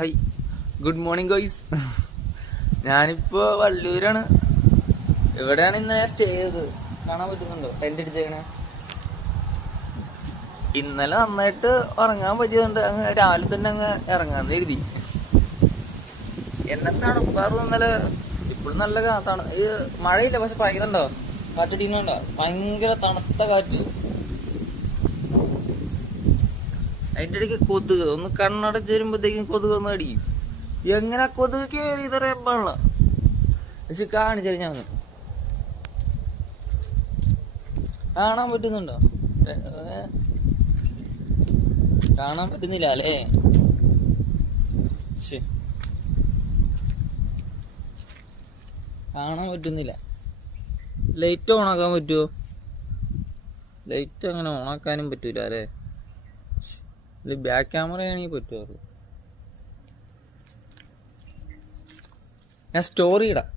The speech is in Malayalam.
High, good morning ഗോയ്സ്. ഞാനിപ്പോ വള്ളൂരാണ്. ഇവിടെയാണ് ഇന്ന് സ്റ്റേ ചെയ്തത്. കാണാൻ പറ്റുന്നുണ്ടോ ടെന്റ് അടിച്ചേക്കണേ? ഇന്നലെ നന്നായിട്ട് ഉറങ്ങാൻ പറ്റിയതുകൊണ്ട് അങ്ങ് രാവിലെ തന്നെ അങ്ങ് ഇറങ്ങാന്ന് കരുതി. എന്നെ തണുപ്പാറ് ഇന്നലെ. ഇപ്പോഴും നല്ല കാത്താണ്. ഈ മഴയില്ല, പക്ഷെ പറയുന്നുണ്ടോ കാറ്റടിക്കുന്നുണ്ടോ? ഭയങ്കര തണുത്ത കാറ്റ്. അതിൻ്റെ ഇടയ്ക്ക് കൊതുക് ഒന്ന് കണ്ണടച്ച് വരുമ്പോഴത്തേക്കും കൊതുക് ഒന്ന് അടിക്കും. എങ്ങനെ കൊതുക് കയറി ഇതറിയാൻ പാടില്ല. പക്ഷെ കാണിച്ചു കഴിഞ്ഞാൽ കാണാൻ പറ്റുന്നുണ്ടോ? കാണാൻ പറ്റുന്നില്ല അല്ലേ? കാണാൻ പറ്റുന്നില്ല. ലൈറ്റ് ഓണാക്കാൻ പറ്റുമോ? ലൈറ്റ് അങ്ങനെ ഓണാക്കാനും പറ്റൂല അല്ലേ? ബാക്ക് ക്യാമറ ആണെങ്കിൽ പറ്റുമോ? ഞാൻ സ്റ്റോറി ഇടാം.